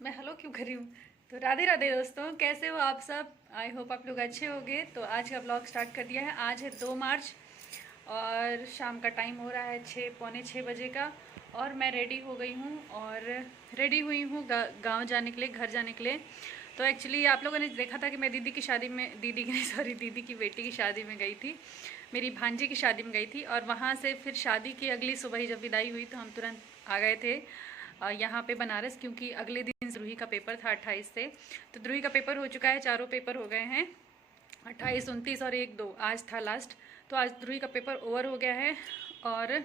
मैं हेलो क्यों कर रही हूँ। तो राधे राधे दोस्तों, कैसे हो आप सब। आई होप आप लोग अच्छे होंगे। तो आज का ब्लॉग स्टार्ट कर दिया है। आज है 2 मार्च और शाम का टाइम हो रहा है 6 पौने 6 बजे का। और मैं रेडी हो गई हूँ और रेडी हुई हूँ गाँव जाने के लिए, घर जाने के लिए। तो एक्चुअली आप लोगों ने देखा था कि मैं दीदी की शादी में, दीदी की नहीं सॉरी, दीदी की बेटी की शादी में गई थी, मेरी भांजी की शादी में गई थी। और वहाँ से फिर शादी की अगली सुबह ही जब विदाई हुई तो हम तुरंत आ गए थे यहाँ पे बनारस, क्योंकि अगले दिन द्रुही का पेपर था 28 से। तो द्रुही का पेपर हो चुका है, चारों पेपर हो गए हैं, 28, 29 और 1, 2 आज था लास्ट। तो आज द्रुही का पेपर ओवर हो गया है और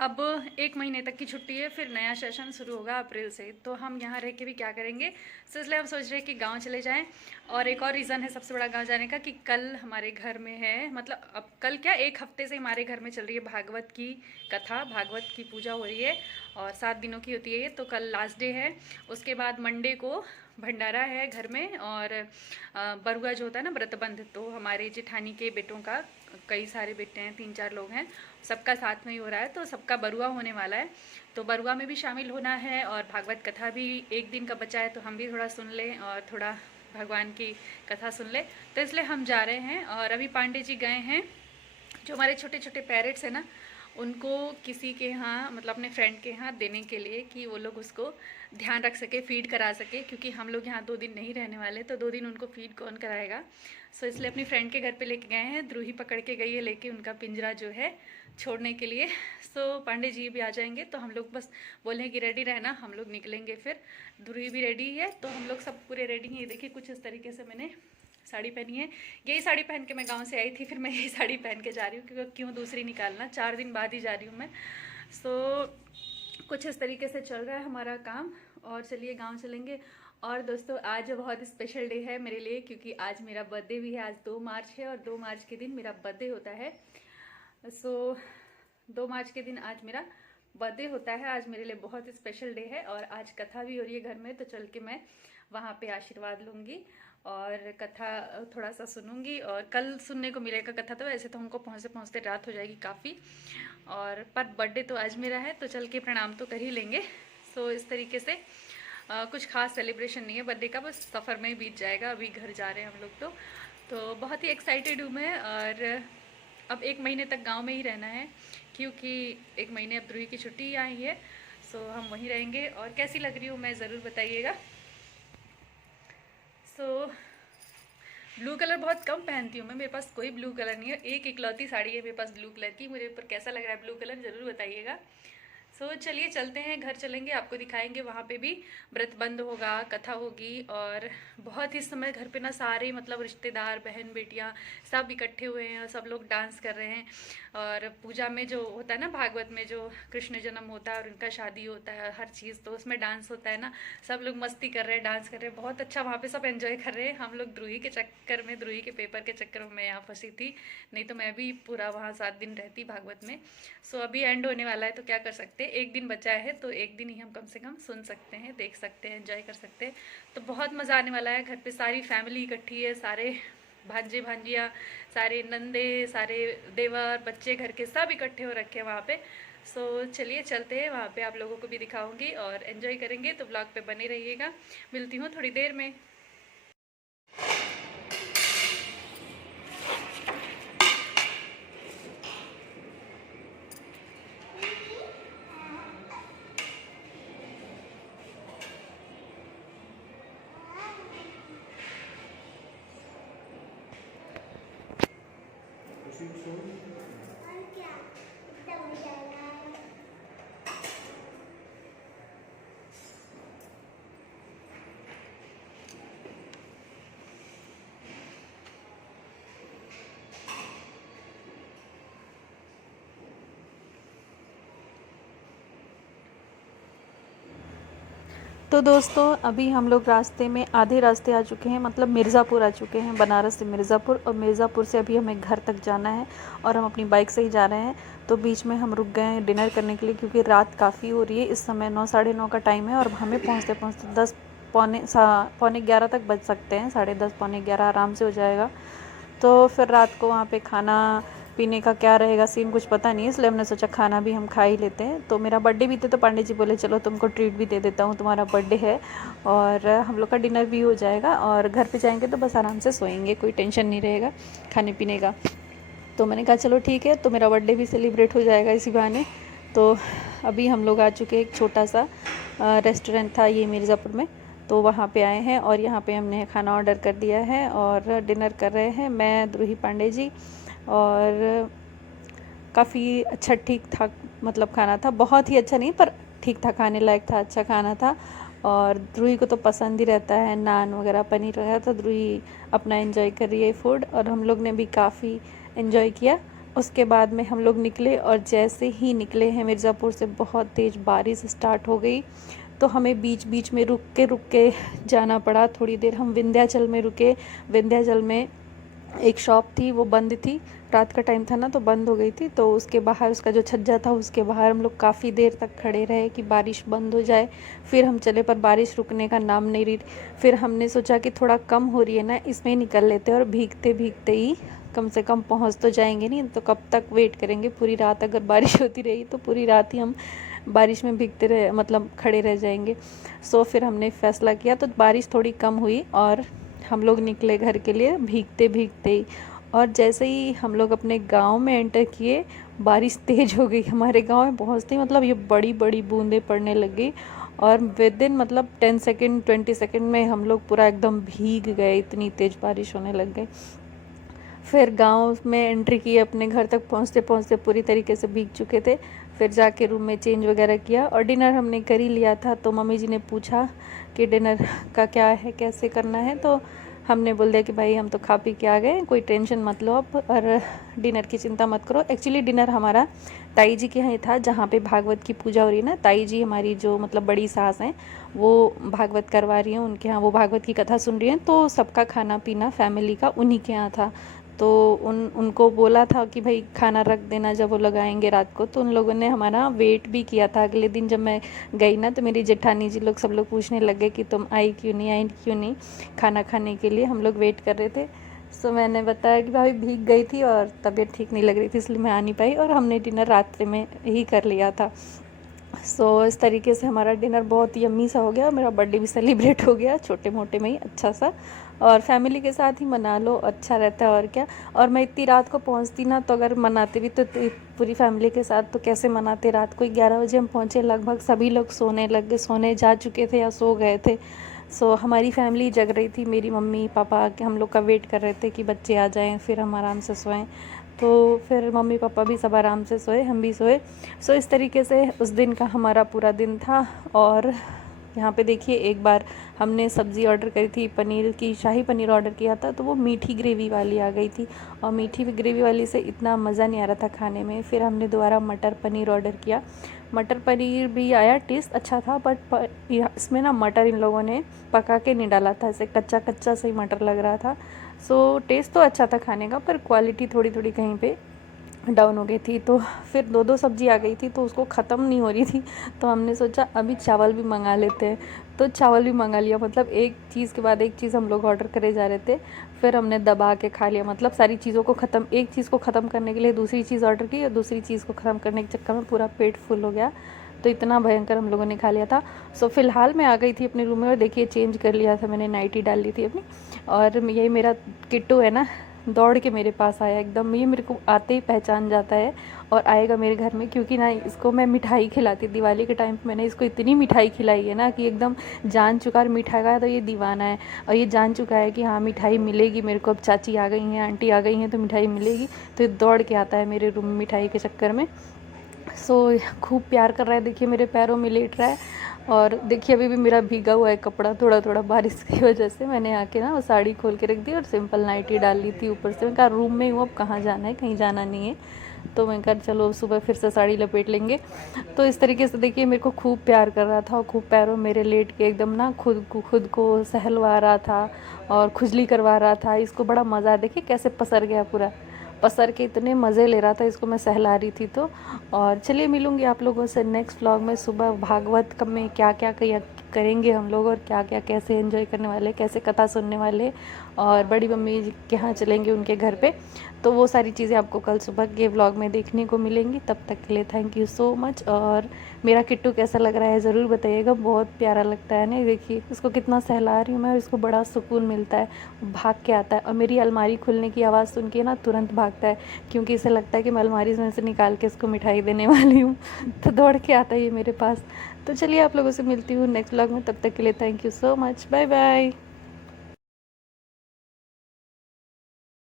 अब 1 महीने तक की छुट्टी है, फिर नया सेशन शुरू होगा अप्रैल से। तो हम यहाँ रह के भी क्या करेंगे, तो इसलिए हम सोच रहे हैं कि गांव चले जाएं। और एक और रीज़न है सबसे बड़ा गांव जाने का कि कल हमारे घर में है, मतलब अब कल क्या, 1 हफ्ते से हमारे घर में चल रही है भागवत की कथा, भागवत की पूजा हो रही है और 7 दिनों की होती है ये। तो कल लास्ट डे है। उसके बाद मंडे को भंडारा है घर में। और बरुआ जो होता है ना, व्रतबंध, तो हमारे जेठानी के बेटों का, कई सारे बेटे हैं, 3-4 लोग हैं, सबका साथ में ही हो रहा है। तो सबका बरुआ होने वाला है, तो बरुआ में भी शामिल होना है। और भागवत कथा भी 1 दिन का बचा है, तो हम भी थोड़ा सुन लें और थोड़ा भगवान की कथा सुन लें। तो इसलिए हम जा रहे हैं। और अभी पांडे जी गए हैं, जो हमारे छोटे छोटे पैरेट्स हैं ना, उनको किसी के यहाँ, मतलब अपने फ्रेंड के यहाँ देने के लिए, कि वो लोग उसको ध्यान रख सके, फीड करा सके, क्योंकि हम लोग यहाँ 2 दिन नहीं रहने वाले, तो 2 दिन उनको फीड कौन कराएगा। सो इसलिए अपनी फ्रेंड के घर पे लेके गए हैं। द्रुही पकड़ के गई है लेके उनका पिंजरा जो है छोड़ने के लिए। सो पांडे जी भी आ जाएंगे, तो हम लोग बस बोले कि रेडी रहना, हम लोग निकलेंगे फिर। द्रुही भी रेडी है, तो हम लोग सब पूरे रेडी हैं। ये देखिए कुछ इस तरीके से मैंने साड़ी पहनी है। यही साड़ी पहन के मैं गांव से आई थी, फिर मैं यही साड़ी पहन के जा रही हूँ, क्योंकि क्यों दूसरी निकालना, 4 दिन बाद ही जा रही हूँ मैं। सो कुछ इस तरीके से चल रहा है हमारा काम। और चलिए गांव चलेंगे। और दोस्तों आज बहुत स्पेशल डे है मेरे लिए, क्योंकि आज मेरा बर्थडे भी है। आज 2 मार्च है और 2 मार्च के दिन मेरा बर्थडे होता है। सो 2 मार्च के दिन आज मेरा बर्थडे होता है। आज मेरे लिए बहुत स्पेशल डे है और आज कथा भी हो रही है घर में, तो चल के मैं वहाँ पे आशीर्वाद लूँगी और कथा थोड़ा सा सुनूंगी। और कल सुनने को मिलेगा कथा, तो वैसे तो हमको पहुँचते पहुँचते रात हो जाएगी काफ़ी। और पर बर्थडे तो आज मेरा है, तो चल के प्रणाम तो कर ही लेंगे। सो इस तरीके से कुछ खास सेलिब्रेशन नहीं है बर्थडे का, बस सफ़र में ही बीत जाएगा। अभी घर जा रहे हैं हम लोग तो बहुत ही एक्साइटेड हूँ मैं। और अब 1 महीने तक गांव में ही रहना है, क्योंकि 1 महीने अब द्रुही की छुट्टी आई है। सो हम वहीं रहेंगे। और कैसी लग रही हूँ मैं ज़रूर बताइएगा। सो ब्लू कलर बहुत कम पहनती हूँ मैं, मेरे पास कोई ब्लू कलर नहीं है, एक इकलौती साड़ी है मेरे पास ब्लू कलर की। मुझे ऊपर कैसा लग रहा है ब्लू कलर ज़रूर बताइएगा। सो चलिए चलते हैं, घर चलेंगे, आपको दिखाएंगे। वहाँ पे भी व्रत बंद होगा, कथा होगी। और बहुत ही इस समय घर पे ना सारे, मतलब रिश्तेदार, बहन बेटियाँ सब इकट्ठे हुए हैं और सब लोग डांस कर रहे हैं। और पूजा में जो होता है ना, भागवत में जो कृष्ण जन्म होता है और उनका शादी होता है, हर चीज़, तो उसमें डांस होता है ना। सब लोग मस्ती कर रहे हैं, डांस कर रहे हैं, बहुत अच्छा वहाँ पे सब एंजॉय कर रहे हैं। हम लोग द्रुही के चक्कर में, द्रुही के पेपर के चक्कर में मैं यहाँ फंसी थी, नहीं तो मैं भी पूरा वहाँ 7 दिन रहती भागवत में। सो अभी एंड होने वाला है, तो क्या कर सकते हैं, 1 दिन बचा है, तो 1 दिन ही हम कम से कम सुन सकते हैं, देख सकते हैं, एंजॉय कर सकते हैं। तो बहुत मज़ा आने वाला है। घर पे सारी फैमिली इकट्ठी है, सारे भांजे भांजिया, सारे नंदे, सारे देवर, बच्चे घर के सब इकट्ठे हो रखे हैं वहाँ पे। सो चलिए चलते हैं, वहाँ पे आप लोगों को भी दिखाऊंगी और एंजॉय करेंगे। तो ब्लॉग पे बने रहिएगा, मिलती हूँ थोड़ी देर में। तो दोस्तों अभी हम लोग रास्ते में, आधे रास्ते आ चुके हैं, मतलब मिर्ज़ापुर आ चुके हैं, बनारस से मिर्ज़ापुर। और मिर्ज़ापुर से अभी हमें घर तक जाना है और हम अपनी बाइक से ही जा रहे हैं। तो बीच में हम रुक गए हैं डिनर करने के लिए, क्योंकि रात काफ़ी हो रही है। इस समय 9, साढ़े 9 का टाइम है और हमें पहुँचते पहुँचते 10, पौने 11 तक बज सकते हैं। 10:30, पौने 11 आराम से हो जाएगा। तो फिर रात को वहाँ पे खाना पीने का क्या रहेगा सीन कुछ पता नहीं है, इसलिए हमने सोचा खाना भी हम खा ही लेते हैं। तो मेरा बर्थडे भी था तो पांडे जी बोले चलो तुमको ट्रीट भी दे देता हूँ, तुम्हारा बर्थडे है और हम लोग का डिनर भी हो जाएगा और घर पे जाएंगे तो बस आराम से सोएंगे, कोई टेंशन नहीं रहेगा खाने पीने का। तो मैंने कहा चलो ठीक है, तो मेरा बर्थडे भी सेलिब्रेट हो जाएगा इसी बहाने। तो अभी हम लोग आ चुके एक छोटा सा रेस्टोरेंट था ये मिर्ज़ापुर में, तो वहाँ पे आए हैं और यहाँ पे हमने खाना ऑर्डर कर दिया है और डिनर कर रहे हैं मैं, द्रुही पांडे जी। और काफ़ी अच्छा ठीक ठाक मतलब खाना था, बहुत ही अच्छा नहीं पर ठीक ठाक खाने लायक था, अच्छा खाना था। और द्रुही को तो पसंद ही रहता है नान वगैरह पनीर वगैरह, तो द्रुही अपना एंजॉय कर रही है फूड और हम लोग ने भी काफ़ी एंजॉय किया। उसके बाद में हम लोग निकले और जैसे ही निकले हैं मिर्ज़ापुर से बहुत तेज़ बारिश स्टार्ट हो गई, तो हमें बीच बीच में रुक के जाना पड़ा। थोड़ी देर हम विंध्याचल में रुके। विंध्याचल में एक शॉप थी वो बंद थी, रात का टाइम था ना तो बंद हो गई थी, तो उसके बाहर उसका जो छज्जा था उसके बाहर हम लोग काफ़ी देर तक खड़े रहे कि बारिश बंद हो जाए। फिर हम चले पर बारिश रुकने का नाम नहीं रही। फिर हमने सोचा कि थोड़ा कम हो रही है ना, इसमें ही निकल लेते और भीगते भीगते ही कम से कम पहुंच तो जाएंगे, नहीं तो कब तक वेट करेंगे पूरी रात। अगर बारिश होती रही तो पूरी रात ही हम बारिश में भीगते रहे मतलब खड़े रह जाएंगे। सो फिर हमने फैसला किया, तो बारिश थोड़ी कम हुई और हम लोग निकले घर के लिए भीगते भीगते ही। और जैसे ही हम लोग अपने गांव में एंटर किए बारिश तेज़ हो गई। हमारे गांव में पहुंचते ही मतलब ये बड़ी बड़ी बूंदें पड़ने लगी और विद इन मतलब 10 सेकेंड 20 सेकेंड में हम लोग पूरा एकदम भीग गए, इतनी तेज़ बारिश होने लग गई। फिर गांव में एंट्री की, अपने घर तक पहुंचते पहुंचते पूरी तरीके से भीग चुके थे। फिर जाके रूम में चेंज वगैरह किया और डिनर हमने कर ही लिया था। तो मम्मी जी ने पूछा कि डिनर का क्या है, कैसे करना है, तो हमने बोल दिया कि भाई हम तो खा पी के आ गए, कोई टेंशन मत लो अब और डिनर की चिंता मत करो। एक्चुअली डिनर हमारा ताई जी के यहाँ था जहाँ पे भागवत की पूजा हो रही है ना। ताई जी हमारी जो मतलब बड़ी सास हैं वो भागवत करवा रही हैं, उनके यहाँ वो भागवत की कथा सुन रही हैं, तो सबका खाना पीना फैमिली का उन्हीं के यहाँ था। तो उनको बोला था कि भाई खाना रख देना जब वो लगाएंगे रात को। तो उन लोगों ने हमारा वेट भी किया था। अगले दिन जब मैं गई ना तो मेरी जेठानी जी लोग सब लोग पूछने लगे कि तुम आई क्यों नहीं खाना खाने के लिए, हम लोग वेट कर रहे थे। सो मैंने बताया कि भाई भीग गई थी और तबीयत ठीक नहीं लग रही थी इसलिए मैं आ नहीं पाई और हमने डिनर रात्रि में ही कर लिया था। सो इस तरीके से हमारा डिनर बहुत यम्मी सा हो गया और मेरा बर्थडे भी सेलिब्रेट हो गया छोटे मोटे में ही अच्छा सा। और फैमिली के साथ ही मना लो, अच्छा रहता है और क्या। और मैं इतनी रात को पहुंचती ना तो अगर मनाते भी तो पूरी फैमिली के साथ तो कैसे मनाते। रात को 11 बजे हम पहुंचे, लगभग सभी लोग सोने लग गए, सोने जा चुके थे या सो गए थे। सो हमारी फैमिली जग रही थी, मेरी मम्मी पापा हम लोग का वेट कर रहे थे कि बच्चे आ जाएं फिर हम आराम से सोएं। तो फिर मम्मी पापा भी सब आराम से सोए, हम भी सोए। सो इस तरीके से उस दिन का हमारा पूरा दिन था। और यहाँ पे देखिए एक बार हमने सब्ज़ी ऑर्डर करी थी पनीर की, शाही पनीर ऑर्डर किया था, तो वो मीठी ग्रेवी वाली आ गई थी और मीठी ग्रेवी वाली से इतना मज़ा नहीं आ रहा था खाने में। फिर हमने दोबारा मटर पनीर ऑर्डर किया, मटर पनीर भी आया, टेस्ट अच्छा था बट इसमें ना मटर इन लोगों ने पका के नहीं डाला था, ऐसे कच्चा कच्चा सा ही मटर लग रहा था। सो टेस्ट तो अच्छा था खाने का पर क्वालिटी थोड़ी थोड़ी कहीं पे डाउन हो गई थी। तो फिर दो दो सब्जी आ गई थी तो उसको ख़त्म नहीं हो रही थी, तो हमने सोचा अभी चावल भी मंगा लेते हैं। तो चावल भी मंगा लिया, मतलब एक चीज़ के बाद एक चीज़ हम लोग ऑर्डर करे जा रहे थे। फिर हमने दबा के खा लिया, मतलब सारी चीज़ों को ख़त्म, एक चीज़ को ख़त्म करने के लिए दूसरी चीज़ ऑर्डर की और दूसरी चीज़ को ख़त्म करने के चक्कर में पूरा पेट फुल हो गया। तो इतना भयंकर हम लोगों ने खा लिया था। सो फिलहाल मैं आ गई थी अपने रूम में और देखिए चेंज कर लिया था मैंने, नाइटी डाल ली थी अपनी। और यही मेरा किट्टू है ना, दौड़ के मेरे पास आया एकदम, ये मेरे को आते ही पहचान जाता है और आएगा मेरे घर में, क्योंकि ना इसको मैं मिठाई खिलाती, दिवाली के टाइम पे मैंने इसको इतनी मिठाई खिलाई है ना कि एकदम जान चुका है मिठाई का, तो ये दीवाना है और ये जान चुका है कि हाँ मिठाई मिलेगी मेरे को, अब चाची आ गई हैं आंटी आ गई हैं तो मिठाई मिलेगी। तो ये दौड़ के आता है मेरे रूम में मिठाई के चक्कर में। सो खूब प्यार कर रहा है, देखिए मेरे पैरों में लेट रहा है। और देखिए अभी भी मेरा भीगा हुआ है कपड़ा थोड़ा थोड़ा बारिश की वजह से। मैंने आके ना वो साड़ी खोल के रख दी और सिंपल नाइटी डाल ली थी ऊपर से। मैं कहा रूम में ही हूँ, अब कहाँ जाना है, कहीं जाना नहीं है। तो मैं कहा चलो सुबह फिर से साड़ी लपेट लेंगे। तो इस तरीके से देखिए मेरे को खूब प्यार कर रहा था और खूब पैरों मेरे लेट के एकदम ना खुद को सहलवा रहा था और खुजली करवा रहा था। इसको बड़ा मज़ा, देखिए कैसे पसर गया, पूरा पसर के इतने मज़े ले रहा था, इसको मैं सहला रही थी। तो और चलिए मिलूँगी आप लोगों से नेक्स्ट व्लॉग में। सुबह भागवत कब में क्या क्या करेंगे हम लोग और क्या क्या कैसे एंजॉय करने वाले, कैसे कथा सुनने वाले और बड़ी मम्मी के यहाँ चलेंगे उनके घर पे। तो वो सारी चीज़ें आपको कल सुबह के व्लॉग में देखने को मिलेंगी। तब तक के लिए थैंक यू सो मच। और मेरा किट्टू कैसा लग रहा है ज़रूर बताइएगा, बहुत प्यारा लगता है ना। देखिए उसको कितना सहला रही हूँ मैं, और इसको बड़ा सुकून मिलता है, भाग के आता है। और मेरी अलमारी खुलने की आवाज़ सुन के ना तुरंत भागता है, क्योंकि इसे लगता है कि मैं अलमारी में से निकाल के इसको मिठाई देने वाली हूँ तो दौड़ के आता है ये मेरे पास। तो चलिए आप लोगों से मिलती हूँ नेक्स्ट व्लॉग में, तब तक के लिए thank you so much, bye bye.